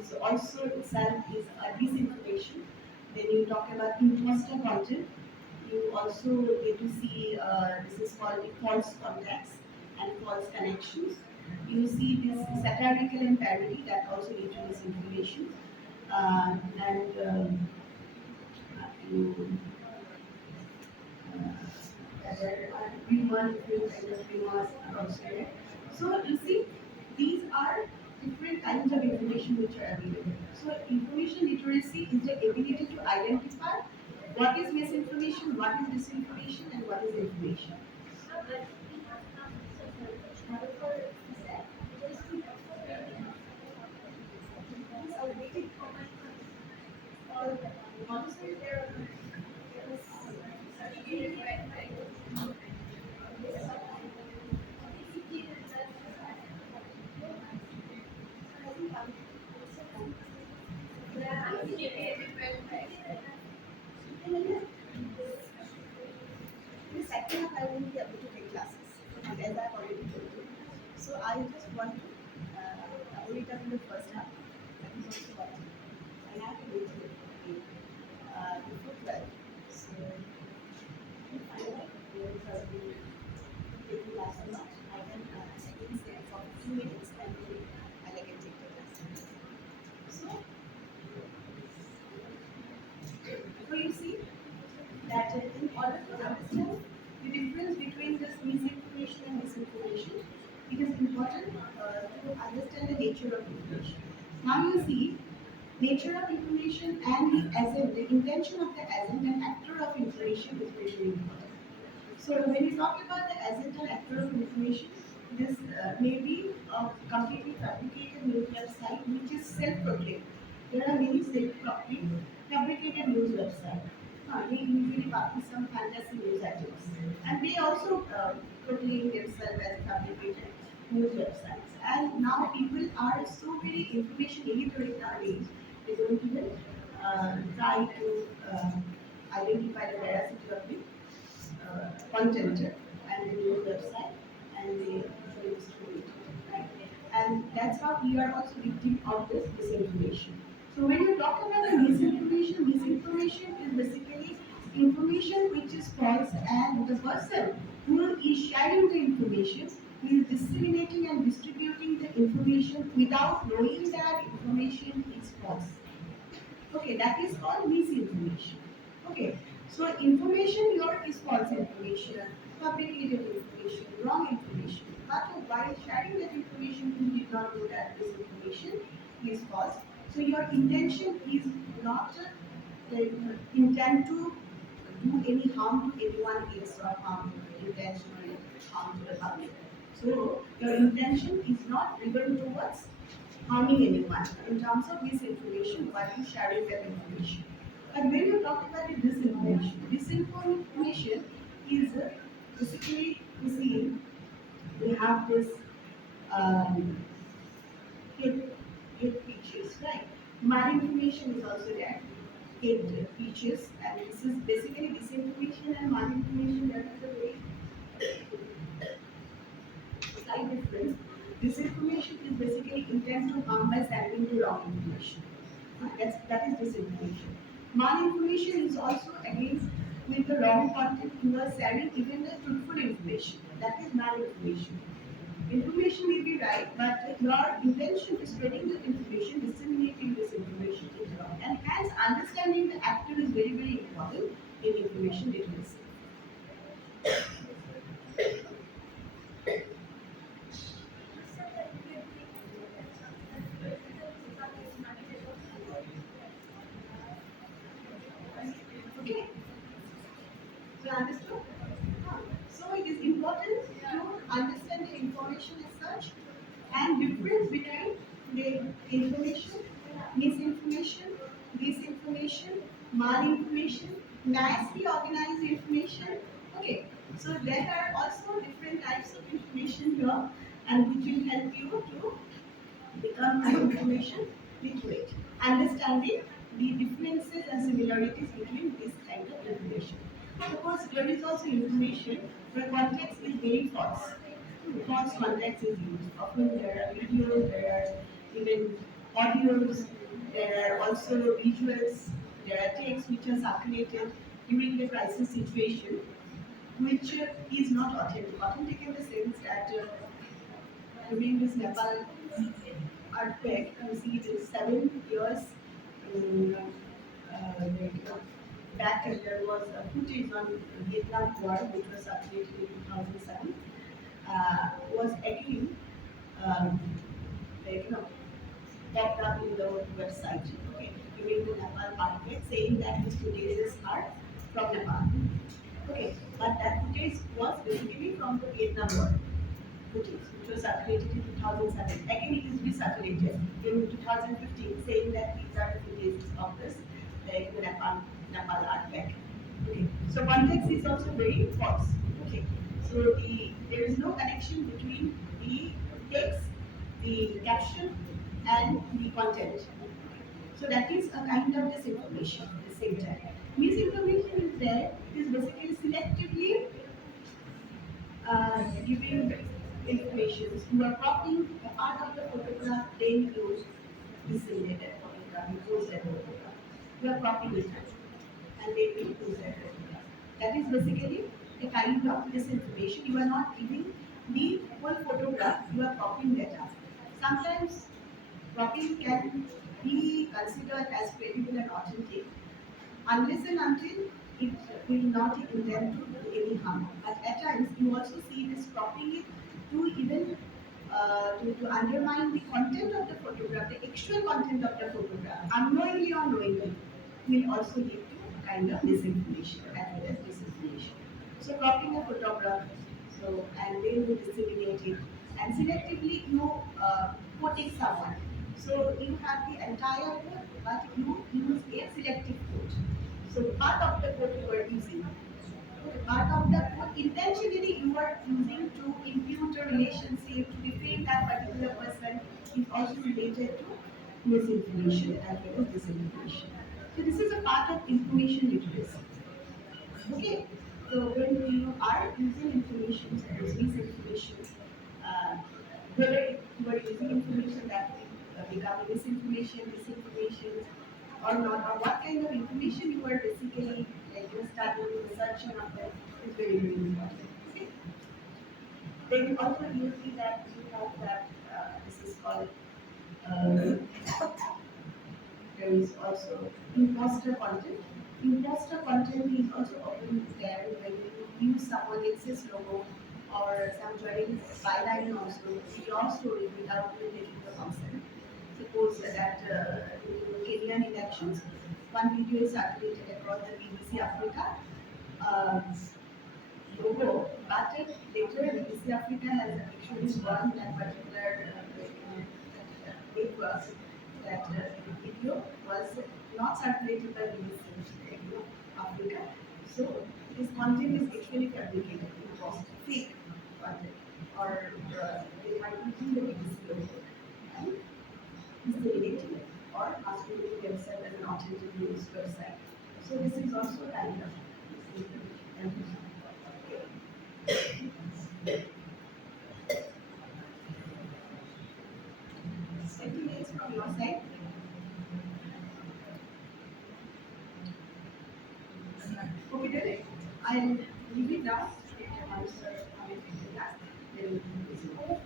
is also itself is a disinformation. Then you talk about imposter content. You also get to see this is called the false contacts and false connections. You see this satirical and parody that also lead to misinformation. And you there are rumors, different kinds of rumors are also there. So you see, these are different kinds of information which are available. So information literacy is the ability to identify what is misinformation, what is disinformation, and what is information. Also, in the second half, I won't be able to take classes, and as I've already told you. So I just want to cover it up in the first half. That is also what I have to wait till before 12. So, I find out where is our order to understand the difference between this misinformation and disinformation, it is important to understand the nature of information. Now you see, nature of information and the agent, the intention of the agent and actor of information is very, very important. So when you talk about the agent and actor of information, this may be a completely fabricated news website which is self-proclaimed. There are many self-proclaimed fabricated news websites. They usually publish some fantasy news articles, and they also proclaim themselves as fabricated news websites. And now people are so very information illiterate nowadays. They don't even try to identify the veracity of the content and the news website, and they usually distribute it, right? And that's how we are also victim of this misinformation. So when you talk about the misinformation is basically information which is false, and the person who is sharing the information is disseminating and distributing the information without knowing that information is false. Okay, that is called misinformation. Okay, so information here is false information, fabricated information, wrong information. But while sharing that information, you did not know that this information is false. So your intention is not the intent to do any harm to anyone else or harm intentionally harm to the public. So your intention is not driven towards harming anyone in terms of misinformation while you sharing that information. But when you talk about the disinformation is basically, you see, we have this um, hate speeches, right? Malinformation is also there, hate speeches, and this is basically disinformation and malinformation. There is a very slight difference. Disinformation is basically intent to harm by sending the wrong information. That is disinformation. Malinformation is also against with the wrong content you are sharing even the truthful information. That is malinformation. Information may be right, but your intention is spreading the information, disseminating this information is wrong. And hence understanding the actor is very, very important in information literacy. Okay. So understood? Huh. So it is important to understand the information as such and difference between the information, misinformation, disinformation, malinformation, nicely organized information. Okay. So there are also different types of information here, and which will help you to become an information literate, understanding the differences and similarities between this kind of information. Suppose there is also information where context is very false. False context is used. Often there are videos, there are even audios, there are also visuals, there are texts which are circulated during the crisis situation, which is not authentic. Authentic in the sense that during this Nepal earthquake, you see this 7 years back, there was a footage on Vietnam War, which was circulated in 2007, was again um, like, popped up in the website, okay, during the Nepal earthquake, saying that these footages are from Nepal. Okay, but that footage was basically from the Vietnam War footage, which was circulated in 2007. Again, it is recirculated in 2015, saying that these are the footages of this, like the Nepal earthquake. Okay, so context is also very false. Okay, so there is no connection between the text, the caption, and the content. So that is a kind of disinformation at the same time. Misinformation is there, it is basically selectively giving information. You are copying a part of the photograph, then you disseminate that photograph, you post that photograph. You are copying it and then you post that photograph. That is basically a kind of disinformation. You are not giving the whole photograph, you are copying that up. Sometimes copying can be considered as credible and authentic unless and until it will not intend to do any harm. But at times you also see this cropping it to even to undermine the content of the photograph, the actual content of the photograph, unknowingly or knowingly, will also lead to kind of misinformation as well as disinformation. So cropping a photograph, so and then you disseminate it, and selectively you quoting someone. So you have the entire quote, but you use a selective quote. So part of the quote you are using. Okay, part of the quote intentionally you are using to impute a relationship to defame that particular person is also related to misinformation as well as disinformation. So this is a part of information literacy. Okay, so when you are using information such as misinformation, uh, whether you are using information that will become misinformation, disinformation, or not, or what kind of information you are basically like studying, researching on them is very, very important. Okay. Then also you see that you have that this is called there is also imposter content. Imposter content is also often there when you use someone else's logo or some generic byline also in your story without you taking the consent. Suppose that in Kenyan elections, one video is circulated across the BBC Africa uh, logo, but later BBC Africa has actually gone that particular network that video was not circulated by BBC Africa. So this content is actually fabricated, it was fake content, or they are using the BBC logo and disseminating it, or masquerading themselves as an authentic news website. So this is also kind of misinformation. Anything else from your side? Okay, then I'll leave it now. Answer, comment, and ask. Then we'll